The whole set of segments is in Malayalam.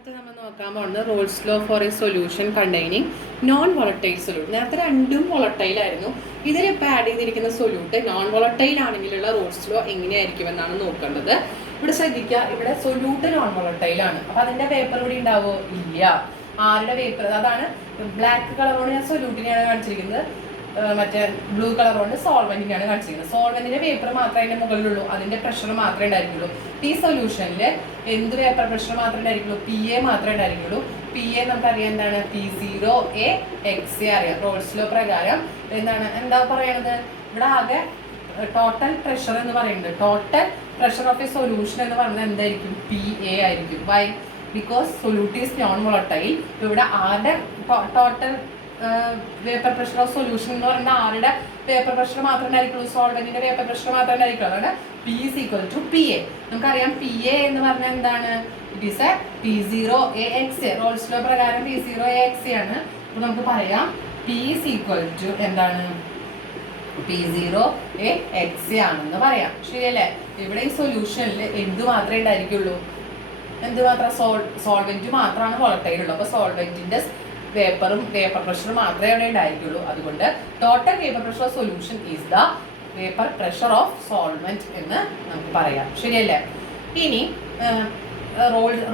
അടുത്ത് നമ്മൾ നോക്കാൻ പോകുന്നത് Raoult's law for a solution containing non volatile solute. നേരത്തെ രണ്ടും വോളട്ടൈൽ ആയിരുന്നു. ഇതിലിപ്പോൾ ആഡ് ചെയ്തിരിക്കുന്ന സൊല്യൂട്ട് നോൺ വോളട്ടൈൽ ആണെങ്കിലുള്ള റോൾസ് ലോ എങ്ങനെയായിരിക്കും എന്നാണ് നോക്കേണ്ടത്. ഇവിടെ ശ്രദ്ധിക്കുക, ഇവിടെ സൊല്യൂട്ട് നോൺ വോളട്ടൈൽ ആണ്. അപ്പൊ അതിന്റെ പേപ്പർ ഇവിടെ ഉണ്ടാവോ? ഇല്ല. ആരുടെ പേപ്പർ? അതാണ് ബ്ലാക്ക് കളറോട് ഞാൻ സൊല്യൂട്ടിനെയാണ് കാണിച്ചിരിക്കുന്നത്, മറ്റേ ബ്ലൂ കളർ കൊണ്ട് സോൾവെന്റിനാണ് കാണിച്ചിരിക്കുന്നത്. സോൾവെന്റിന്റെ പേപ്പർ മാത്രമേ അതിന്റെ മുകളിലുള്ളൂ, അതിന്റെ പ്രഷർ മാത്രമേ ഉണ്ടായിരിക്കുള്ളൂ. ഈ സൊല്യൂഷനിൽ എന്ത് പേപ്പർ പ്രഷർ മാത്രമേ ഉണ്ടായിരിക്കുള്ളൂ? PA മാത്രമേ ഉണ്ടായിരിക്കുള്ളൂ. PA നമുക്കറിയാം എന്താണ്? P0A(x) അറിയാം. റോൾസ് ലോ പ്രകാരം എന്താ പറയണത്? ഇവിടെ ആകെ ടോട്ടൽ പ്രഷർ എന്ന് പറയുന്നത്, total pressure of a solution എന്ന് പറയുന്നത് എന്തായിരിക്കും? PA ആയിരിക്കും. Why? Because solute is non volatile. ഇവിടെ ആരുടെ total vapour pressure of solution എന്ന് പറഞ്ഞാൽ ആരുടെ വേപ്പർ പ്രഷർ മാത്രമേ ഉണ്ടായിരിക്കുള്ളൂ? സോൾവെന്റിന്റെ വേപ്പർ പ്രഷർ മാത്രമേ ഉണ്ടായിരിക്കുള്ളൂ. അതാണ് P = PA. നമുക്കറിയാം PA എന്ന് പറഞ്ഞാൽ എന്താണ്? It is A P0AX. Raoult's law പ്രകാരം P0AX ആണ്. അപ്പൊ നമുക്ക് പറയാം P = എന്താണ്? P0AX ആണെന്ന് പറയാം. ശരിയല്ലേ? ഇവിടെ ഈ സൊല്യൂഷനിൽ എന്ത് മാത്രമേ ഉണ്ടായിരിക്കുള്ളൂ? എന്തുമാത്രം? സോൾവെന്റ് മാത്രമാണ് വോളട്ടൈൽ ഉള്ളൂ. അപ്പൊ സോൾവെന്റിന്റെ വേപ്പറും വേപ്പർ പ്രഷറും മാത്രമേ അവിടെ ഉണ്ടായിരിക്കുള്ളൂ. അതുകൊണ്ട് total vapour pressure of solution is the vapour pressure of solvent എന്ന് നമുക്ക് പറയാം. ശരിയല്ലേ? ഇനി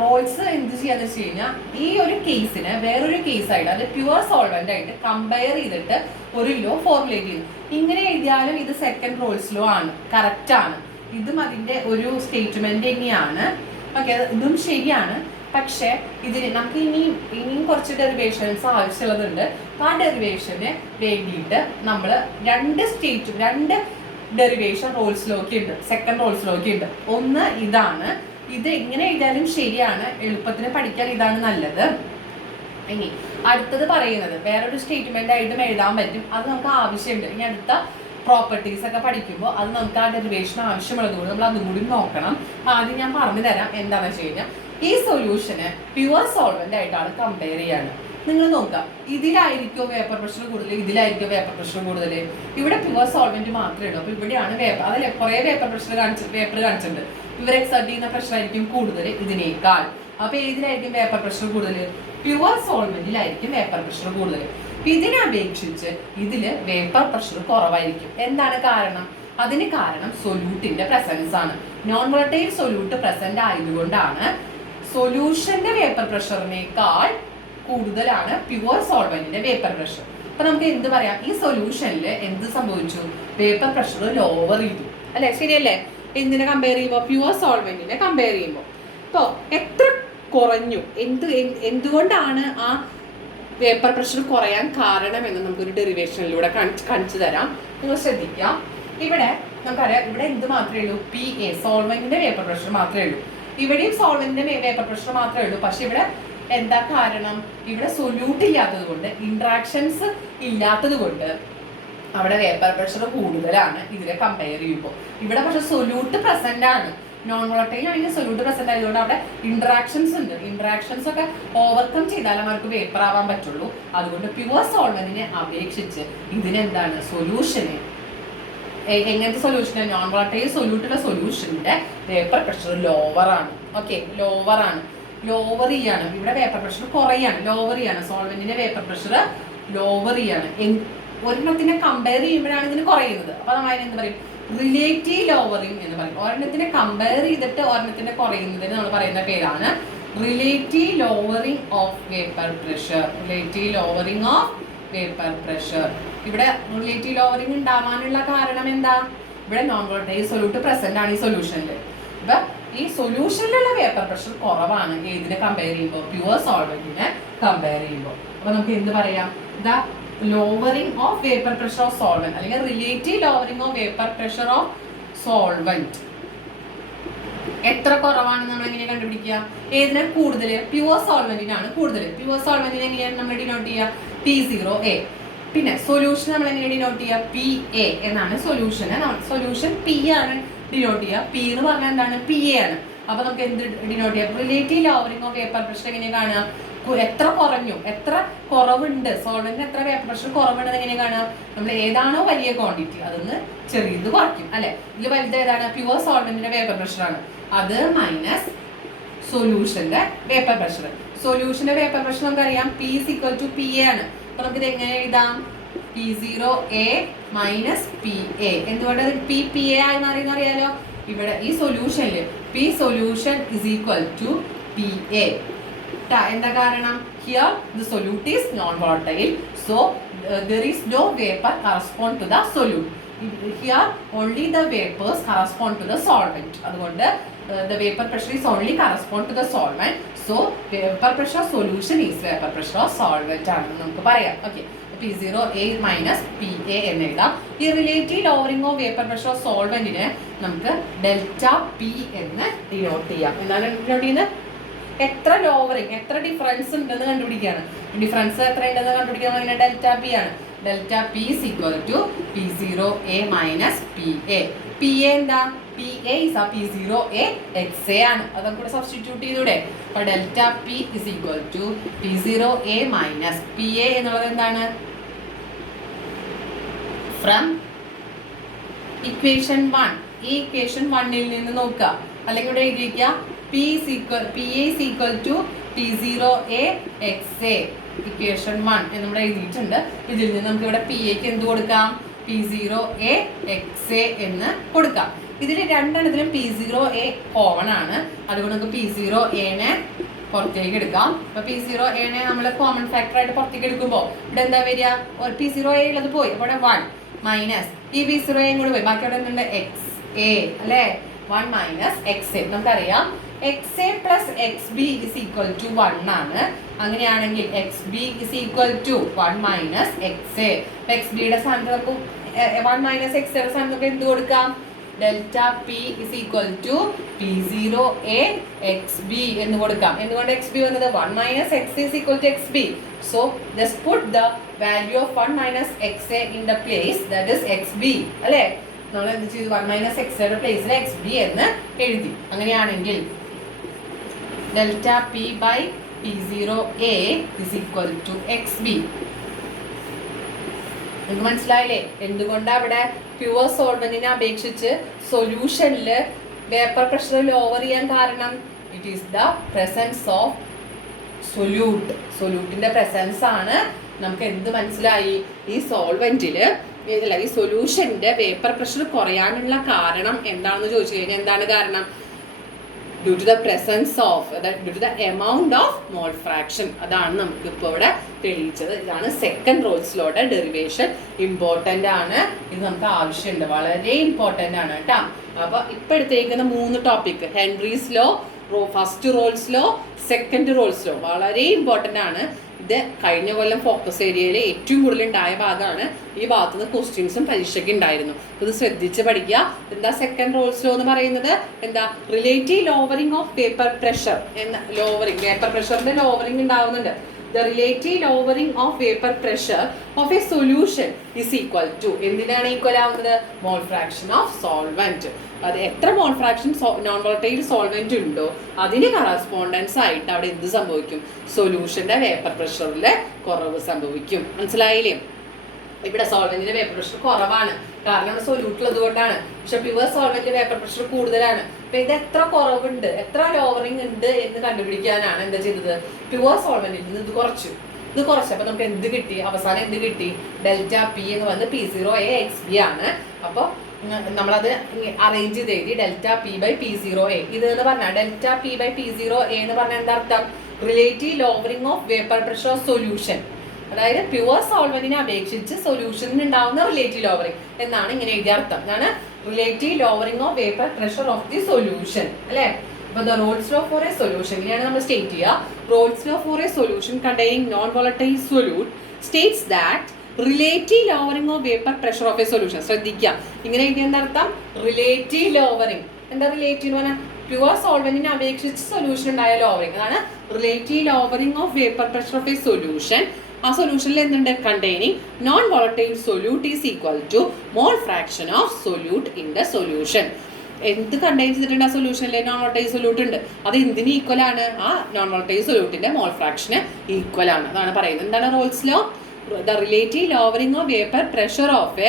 റോൾസ് എന്ത് ചെയ്യാന്ന് വെച്ച് കഴിഞ്ഞാൽ ഈ ഒരു കേസിന് വേറൊരു കേസായിട്ട്, അത് പ്യുവർ സോൾവെന്റ് ആയിട്ട് കമ്പയർ ചെയ്തിട്ട് ഒരു ലോ ഫോർമുലേറ്റ് ചെയ്തു. ഇങ്ങനെ എഴുതിയാലും ഇത് സെക്കൻഡ് റോൾസ് ലോ ആണ്, കറക്റ്റ് ആണ്. ഇതും അതിന്റെ ഒരു സ്റ്റേറ്റ്മെന്റ് തന്നെയാണ്. ഓക്കെ, ഇതും ശരിയാണ്. പക്ഷെ ഇതിന് നമുക്ക് ഇനിയും കുറച്ച് ഡെറിവേഷൻസ് ആവശ്യമുള്ളതുണ്ട്. ആ ഡെറിവേഷന് വേണ്ടിയിട്ട് നമ്മൾ രണ്ട് ഡെറിവേഷൻ റോൾസ് ലോക്ക് ഉണ്ട്, സെക്കൻഡ് റോൾസ് ലോക്ക് ഉണ്ട്. ഒന്ന് ഇതാണ്, ഇത് എങ്ങനെ എഴുതിയാലും ശരിയാണ്, എളുപ്പത്തിന് പഠിക്കാൻ ഇതാണ് നല്ലത്. ഇനി അടുത്തത് പറയുന്നത് വേറൊരു സ്റ്റേറ്റ്മെന്റ് ആയിട്ടും എഴുതാൻ പറ്റും, അത് നമുക്ക് ആവശ്യമുണ്ട്. ഇനി അടുത്ത പ്രോപ്പർട്ടീസ് ഒക്കെ പഠിക്കുമ്പോൾ അത് നമുക്ക് ആ ഡെറിവേഷൻ ആവശ്യമുള്ളത് കൊണ്ട് നമ്മൾ അതും കൂടി നോക്കണം. ആദ്യം ഞാൻ പറഞ്ഞു തരാം എന്താണെന്ന് വെച്ച് കഴിഞ്ഞാൽ, ഈ സൊല്യൂഷന് പ്യുവർ സോൾവെന്റ് ആയിട്ടാണ് കമ്പയർ ചെയ്യാണ്. നിങ്ങൾ നോക്കാം, ഇതിലായിരിക്കോ വേപ്പർ പ്രഷർ കൂടുതൽ, ഇതിലായിരിക്കോ വേപ്പർ പ്രഷർ കൂടുതൽ? ഇവിടെ പ്യുവർ സോൾവെന്റ് മാത്രമേ ഉള്ളൂ. അപ്പൊ ഇവിടെയാണ് വേപ്പർ, അതിൽ കുറെ വേപ്പർ കാണിച്ചിട്ടുണ്ട്. ഇവർ എക്സർട്ട് ചെയ്യുന്ന പ്രഷർ ആയിരിക്കും കൂടുതൽ ഇതിനേക്കാൾ. അപ്പൊ ഏതിലായിരിക്കും വേപ്പർ പ്രഷർ കൂടുതൽ? പ്യുവർ സോൾവെന്റിലായിരിക്കും വേപ്പർ പ്രഷർ കൂടുതൽ. ഇതിനെ അപേക്ഷിച്ച് ഇതില് വേപ്പർ പ്രഷർ കുറവായിരിക്കും. എന്താണ് കാരണം? അതിന് കാരണം സൊല്യൂട്ടിന്റെ പ്രസൻസ് ആണ്. നോൺ വോളട്ടൈൽ സൊല്യൂട്ട് പ്രസന്റ് ആയതുകൊണ്ടാണ് സൊല്യൂഷന്റെ വേപ്പർ പ്രഷറിനേക്കാൾ കൂടുതലാണ് പ്യുവർ സോൾവെന്റിന്റെ വേപ്പർ പ്രഷർ. അപ്പൊ നമുക്ക് എന്ത് പറയാം? ഈ സൊല്യൂഷനിൽ എന്ത് സംഭവിച്ചു? വേപ്പർ പ്രഷർ ലോവർ ചെയ്തു, അല്ലെ? ശരിയല്ലേ? എന്തിനെ കമ്പയർ ചെയ്യുമ്പോൾ? പ്യുവർ സോൾവെന്റിനെ കമ്പയർ ചെയ്യുമ്പോൾ. ഇപ്പോ എത്ര കുറഞ്ഞു, എന്തുകൊണ്ടാണ് ആ വേപ്പർ പ്രഷർ കുറയാൻ കാരണമെന്ന് നമുക്കൊരു ഡെറിവേഷനിലൂടെ കാണിച്ചു തരാം. നിങ്ങൾ ശ്രദ്ധിക്കാം. ഇവിടെ നമുക്കറിയാം, ഇവിടെ എന്ത് മാത്രമേ ഉള്ളൂ? PA, സോൾവെന്റിന്റെ വേപ്പർ പ്രഷർ മാത്രമേ ഉള്ളൂ. ഇവിടെയും സോൾവെന്റിന്റെ വേപ്പർ പ്രഷർ മാത്രമേ ഉള്ളൂ. പക്ഷെ ഇവിടെ എന്താ കാരണം? ഇവിടെ സൊല്യൂട്ട് ഇല്ലാത്തത് കൊണ്ട്, ഇന്ററാക്ഷൻസ് ഇല്ലാത്തത് കൊണ്ട് അവിടെ വേപ്പർ പ്രഷർ കൂടുതലാണ് ഇതിനെ കമ്പയർ ചെയ്യുമ്പോൾ. ഇവിടെ പക്ഷെ സൊല്യൂട്ട് പ്രസന്റ് ആണ്. നോൺ വോളട്ടൈൽ ആണെങ്കിൽ സൊല്യൂട്ട് പ്രസന്റ് ആയതുകൊണ്ട് അവിടെ ഇന്ററാക്ഷൻസ് ഉണ്ട്. ഇന്ററാക്ഷൻസ് ഒക്കെ ഓവർകം ചെയ്താൽ അവർക്ക് വേപ്പർ ആവാൻ പറ്റുള്ളൂ. അതുകൊണ്ട് പ്യുവർ സോൾവെന്റിനെ അപേക്ഷിച്ച് ഇതിനെന്താണ്? സൊല്യൂഷന് എങ്ങനത്തെ സൊല്യൂഷന്? നോൺ വോളട്ടൈൽ സൊല്യൂട്ടുള്ള സൊല്യൂഷന്റെ വേപ്പർ പ്രഷർ ലോവർ ആണ്. ഓക്കെ, ലോവർ ആണ്, ലോവർ ചെയ്യാണ്. ഇവിടെ വേപ്പർ പ്രഷർ കുറയാണ്, ലോവർ ചെയ്യാണ്. സോൾവെന്റിന്റെ വേപ്പർ പ്രഷർ ലോവർ ചെയ്യാണ്. ഒരെണ്ണത്തിനെ കമ്പയർ ചെയ്യുമ്പോഴാണ് ഇതിന് കുറയുന്നത്. അപ്പൊ നമ്മൾ അതിനെന്ത് പറയും? റിലേറ്റീവ് ലോവറിംഗ് എന്ന് പറയും. ഒരെണ്ണത്തിനെ കമ്പയർ ചെയ്തിട്ട് ഒരെണ്ണത്തിനെ കുറയുന്നതിന് നമ്മൾ പറയുന്ന പേരാണ് relative lowering of vapour pressure. Relative lowering of vapour pressure. ഇവിടെ റിലേറ്റീവ് ലോവറിംഗ് ഉണ്ടാവാനുള്ള കാരണം എന്താ? ഇവിടെ നോൺ വോളട്ടൈൽ സൊല്യൂട്ട് പ്രസന്റ് ആണ് ഈ സൊല്യൂഷനിൽ. ഇപ്പൊ ഈ സൊല്യൂഷനിലുള്ള വേപ്പർ പ്രഷർ കുറവാണ് ഏതിനെ കമ്പയർ ചെയ്യുമ്പോൾ? പ്യുവർ സോൾവെന്റിനെ കമ്പയർ ചെയ്യുമ്പോൾ. അപ്പൊ നമുക്ക് എന്ത് പറയാം? ഇതാ lowering of vapor pressure of solvent അല്ലെങ്കിൽ relative lowering of vapor pressure of solvent എത്ര കുറവാണെന്ന് നമ്മൾ എങ്ങനെ കണ്ടുപിടിക്കുക? ഏതിനാ കൂടുതൽ? പ്യുവർ സോൾവെന്റിനാണ് കൂടുതൽ. പ്യുവർ സോൾവെന്റിനെ എങ്ങനെയാണ് നമ്മൾ ഡിനോട്ട് ചെയ്യുക? P0A. പിന്നെ സൊല്യൂഷൻ നമ്മൾ എങ്ങനെ ഡിനോട്ട് ചെയ്യുക? PA എന്നാണ് സൊല്യൂഷന്. സൊല്യൂഷൻ P ആണ് ഡിനോട്ട് ചെയ്യുക. P എന്ന് പറഞ്ഞാൽ എന്താണ്? PA ആണ്. അപ്പൊ നമുക്ക് എന്ത് ഡിനോട്ട് ചെയ്യാം? Relative lowering of vapour pressure എങ്ങനെ കാണുക? എത്ര കുറഞ്ഞു, എത്ര കുറവുണ്ട്, സോൾവെന്റിന് എത്ര വേപ്പർ പ്രഷർ കുറവുണ്ടെന്ന് എങ്ങനെ കാണുക? നമ്മൾ ഏതാണോ വലിയ ക്വാണ്ടിറ്റി അതൊന്ന് ചെറിയത് കുറയ്ക്കും, അല്ലെ? ഇതിൽ വലുത് ഏതാണ്? പ്യുവർ സോൾവെന്റിന്റെ വേപ്പർ പ്രഷർ ആണ്. അത് മൈനസ് സൊല്യൂഷന്റെ വേപ്പർ പ്രഷർ. സൊല്യൂഷന്റെ വേപ്പർ പ്രഷർ നമുക്കറിയാം P is equal to PA ആണ്. അപ്പൊ നമുക്ക് ഇത് എങ്ങനെ എഴുതാം? P0A minus PA. എന്തുകൊണ്ട് PA ആയി മാറിയെന്ന് അറിയാലോ? ഇവിടെ ഈ സൊല്യൂഷനിൽ P solution is equal to PA. എന്താ കാരണം? Here the solute is non-volatile, so there is no vapor correspond to the solute. Here only the vapors correspond to the solvent. അതുകൊണ്ട് the vapor pressure is only correspond to the solvent. So vapor pressure solution is vapor pressure of solvent ആണെന്ന് നമുക്ക് പറയാം. Okay. P0A minus PA എന്ന് എഴുതാം. ഈ relative lowering of vapour pressure of സോൾവെന്റിനെ നമുക്ക് ഡെൽറ്റ P എന്ന് ഡിനോട്ട് ചെയ്യാം. എന്താണ് ഡിനോട്ട് ചെയ്യുന്നത്? എത്ര ലോവറിംഗ്, എത്ര ഡിഫറൻസ് ഉണ്ടെന്ന് കണ്ടുപിടിക്കുകയാണ്. ഡിഫറൻസ് എത്ര ഉണ്ടെന്ന് കണ്ടുപിടിക്കാൻ അങ്ങനെ ഡെൽറ്റ P ആണ്. Delta P is equal to P0A minus PA. PA എന്താ? PA is a P0A XA ആണ്. അതൊക്കെ കൂടെ സബ്സ്റ്റിറ്റ്യൂട്ട് ചെയ്തൂടെ? അപ്പോൾ delta P is equal to P0A minus PA എന്നുള്ളത് എന്താണ്? From equation 1. ഈ ഇക്വേഷൻ 1ൽ നിന്ന് നോക്കുക. അല്ലെങ്കിൽ ഇവിടെ എഴുതിയിരിക്കുക PA is equal to P0A XA. Equation 1 നമ്മൾ എഴുതിയിട്ടുണ്ട്. ഇതിൽ നിന്ന് നമുക്ക് ഇവിടെ PAക്ക് എന്ത് കൊടുക്കാം? P0A XA എന്ന് കൊടുക്കാം. ഇതിൽ രണ്ടെണ്ണത്തിലും P0A കോമൺ ആണ്. അതുകൊണ്ട് നമുക്ക് P0A പുറത്തേക്ക് എടുക്കാം. അപ്പൊ P0A നമ്മൾ കോമൺ ഫാക്ടർ ആയിട്ട് പുറത്തേക്ക് എടുക്കുമ്പോൾ ഇവിടെ എന്താ വരിക? P0A ഉള്ളത് പോയി. അവിടെ 1 മൈനസ് ഈ P0A കൂടെ പോയി. ബാക്കി അവിടെ എന്തുണ്ട്? XA അല്ലേ? 1 മൈനസ് XA. നമുക്കറിയാം XA plus XB is equal to 1 ആണ്. അങ്ങനെയാണെങ്കിൽ XB is equal to 1 minus XA. XBയുടെ സ്ഥാനത്ത് നമുക്ക് 1 മൈനസ് XAയുടെ സ്ഥാനത്ത് നമുക്ക് എന്ത് കൊടുക്കാം? Delta P is equal to P0A XB എന്ന് കൊടുക്കാം. എന്തുകൊണ്ട് XB വന്നത്? 1 minus XA is equal to XB. So just put the value of 1 minus XA in the place that is XB അല്ലേ? നമ്മൾ എന്ത് ചെയ്തു? 1 മൈനസ് XAയുടെ പ്ലേസിൽ XB എന്ന് എഴുതി. അങ്ങനെയാണെങ്കിൽ delta P by P0A is equal to XB. നിങ്ങൾക്ക് മനസ്സിലായില്ലേ എന്തുകൊണ്ടാണ് അവിടെ പ്യുവർ സോൾവെന്റിനെ അപേക്ഷിച്ച് സൊല്യൂഷനിൽ വേപ്പർ പ്രഷർ ലോവർ ചെയ്യാൻ കാരണം? It is the presence of solute. സൊല്യൂട്ടിന്റെ പ്രസൻസ് ആണ്. നമുക്ക് എന്ത് മനസ്സിലായി? ഈ സോൾവെന്റിൽ ഈ സൊല്യൂഷന്റെ വേപ്പർ പ്രഷർ കുറയാനുള്ള കാരണം എന്താണെന്ന് ചോദിച്ചു കഴിഞ്ഞാൽ എന്താണ് കാരണം? due to the presence of due to the amount of mole fraction. അതാണ് നമുക്ക് ഇപ്പോൾ ഇവിടെ തെളിയിച്ചത്. ഇതാണ് സെക്കൻഡ് റോൾസ് ലോയുടെ ഡെറിവേഷൻ. ഇമ്പോർട്ടൻ്റ് ആണ്. ഇത് നമുക്ക് ആവശ്യമുണ്ട്. വളരെ ഇമ്പോർട്ടൻ്റ് ആണ് കേട്ടോ. അപ്പോൾ ഇപ്പോൾ എടുത്തേക്കുന്ന 3 topic Henry's law, first Raoult's law, second Raoult's law വളരെ ഇമ്പോർട്ടൻ്റ് ആണ്. ഇത് കഴിഞ്ഞ കൊല്ലം ഫോക്കസ് ഏരിയയിൽ ഏറ്റവും കൂടുതൽ ഉണ്ടായ ഭാഗമാണ്. ഈ ഭാഗത്ത് നിന്ന് ക്വസ്റ്റ്യൻസും പരീക്ഷയ്ക്ക് ഉണ്ടായിരുന്നു. ഇത് ശ്രദ്ധിച്ച് പഠിക്കുക. എന്താ സെക്കൻഡ് റോൾസ് ലോ എന്ന് പറയുന്നത്? എന്താ? Relative lowering of vapour pressure എന്ന ലോവറിംഗ്, വേപ്പർ പ്രഷറിന്റെ ലോവറിംഗ് ഉണ്ടാവുന്നുണ്ട്. The relative lowering of vapor pressure of a solution is equal to എന്തിനാണ് ഈക്വൽ ആവുന്നത്? Mole fraction of solvent. അത് എത്ര mole fraction non volatile solvent ഉണ്ടോ അതിന് കറസ്പോണ്ടൻസ് ആയിട്ട് അവിടെ എന്ത് സംഭവിക്കും? സൊല്യൂഷന്റെ വേപ്പർ പ്രഷറിൽ കുറവ് സംഭവിക്കും. മനസ്സിലായില്ലേ? ഇവിടെ സോൾവെന്റിന്റെ വേപ്പർ പ്രഷർ കുറവാണ്, കാരണം സൊല്യൂട്ടുള്ളത് കൊണ്ടാണ്. പക്ഷെ പ്യുവർ സോൾവെന്റ് വേപ്പർ പ്രഷർ കൂടുതലാണ്. അപ്പൊ ഇത് എത്ര കുറവുണ്ട്, എത്ര ലോവറിംഗ് ഉണ്ട് എന്ന് കണ്ടുപിടിക്കാനാണ് എന്താ ചെയ്തത്? പ്യുവർ സോൾവെന്റിൽ നിന്ന് ഇത് കുറച്ചു. അപ്പൊ നമുക്ക് എന്ത് കിട്ടി? അവസാനം എന്ത് കിട്ടി? ഡെൽറ്റ P എന്ന് വന്ന് P0A XB ആണ്. അപ്പൊ നമ്മളത് അറേഞ്ച് ചെയ്ത് എഴുതി ഡെൽറ്റ P ബൈ P0A. ഇത് എന്ന് പറഞ്ഞാൽ ഡെൽറ്റ P ബൈ P0A എന്ന് പറഞ്ഞാൽ എന്താ അർത്ഥം? Relative lowering of vapour pressure of solution. അതായത് പ്യുവർ സോൾവെന്റിനെ അപേക്ഷിച്ച് സൊല്യൂഷനിൽ ഉണ്ടാവുന്ന റിലേറ്റീവ് ലോവറിംഗ് എന്നാണ് ഇങ്ങനെ എഴുതിയ അർത്ഥം. അതാണ് relative lowering of vapour pressure of the solution അല്ലേ? അപ്പൊ the Raoult's law for a solution ഇങ്ങനെയാണ് നമ്മൾ സ്റ്റേറ്റ് ചെയ്യുക. Raoult's law for a solution containing non volatile solute states that relative lowering of vapour pressure of a solution. ശ്രദ്ധിക്കുക, ഇങ്ങനെ എഴുതിയ എന്താ അർത്ഥം? Relative lowering. എന്താ റിലേറ്റീവ് എന്ന് പറഞ്ഞാൽ പ്യുവർ സോൾവെന്റിനെ അപേക്ഷിച്ച് സൊല്യൂഷൻ ഉണ്ടായ ലോവറിംഗ്. അതാണ് relative lowering of vapour pressure of a solution. ആ സൊല്യൂഷനിൽ എന്തുണ്ട്? Containing non volatile solute is equal to mole fraction of solute in the solution. എന്ത് കണ്ടെയ്ൻ ചെയ്തിട്ടുണ്ട് ആ സൊല്യൂഷനിൽ? നോൺ വോളറ്റൈൽ സൊല്യൂട്ട് ഉണ്ട്. അത് എന്തിന് ഈക്വൽ ആണ്? ആ നോൺ വോളറ്റൈൽ സൊല്യൂട്ടിന്റെ മോൾ ഫ്രാക്ഷന് ഈക്വൽ ആണ്. അതാണ് പറയുന്നത്. എന്താണ് Raoult's law? The relative lowering of vapour pressure of A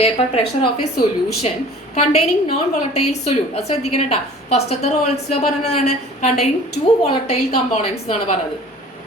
vapour pressure of a solution containing non volatile solute. അത് ശ്രദ്ധിക്കണം കേട്ടോ. ഫസ്റ്റത്തെ റോൾസിലോ പറഞ്ഞതാണ് കണ്ടെയ്നിങ് 2 വോളട്ടൈൽ കമ്പോണൻസ് എന്നാണ് പറഞ്ഞത്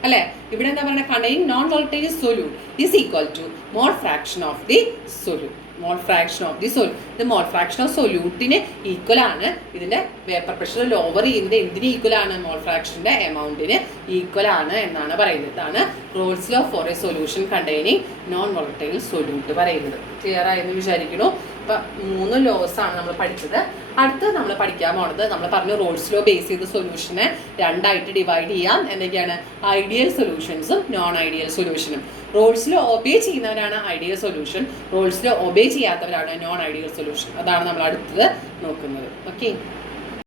അല്ലേ. ഇവിടെ എന്താ പറയുക, containing non volatile solute is equal to mole fraction of the solute. Mole fraction of the solute, ഇത് മോൾ ഫ്രാക്ഷൻ ഓഫ് സൊല്യൂട്ടിന് ഈക്വൽ ആണ്. ഇതിന്റെ വേപ്പർ പ്രഷർ ലോവർ ചെയ്യുന്നത് എന്തിന് ഈക്വൽ ആണ്, മോൾ ഫ്രാക്ഷന്റെ എമൗണ്ടിന് ഈക്വൽ ആണ് എന്നാണ് പറയുന്നത്. ഇതാണ് Raoult's law for a solution containing non volatile solute പറയുന്നത്. ക്ലിയർ ആയെന്ന് വിചാരിക്കുന്നു. അപ്പം 3 ലോസ് ആണ് നമ്മൾ പഠിച്ചത്. അടുത്ത് നമ്മൾ പഠിക്കാൻ പോണത്, നമ്മൾ പറഞ്ഞു റോൾസ് ലോ ബേസ് ചെയ്ത സൊല്യൂഷനെ 2ആയിട്ട് ഡിവൈഡ് ചെയ്യാം. എന്തൊക്കെയാണ്, ഐഡിയൽ സൊല്യൂഷൻസും നോൺ ഐഡിയൽ സൊല്യൂഷനും. റോൾസ് ലോ ഒബേ ചെയ്യുന്നവരാണ് ideal solution, Raoult's law obey ചെയ്യാത്തവരാണ് നോൺ ഐഡിയൽ സൊല്യൂഷൻ. അതാണ് നമ്മൾ അടുത്തത് നോക്കുന്നത്. ഓക്കെ.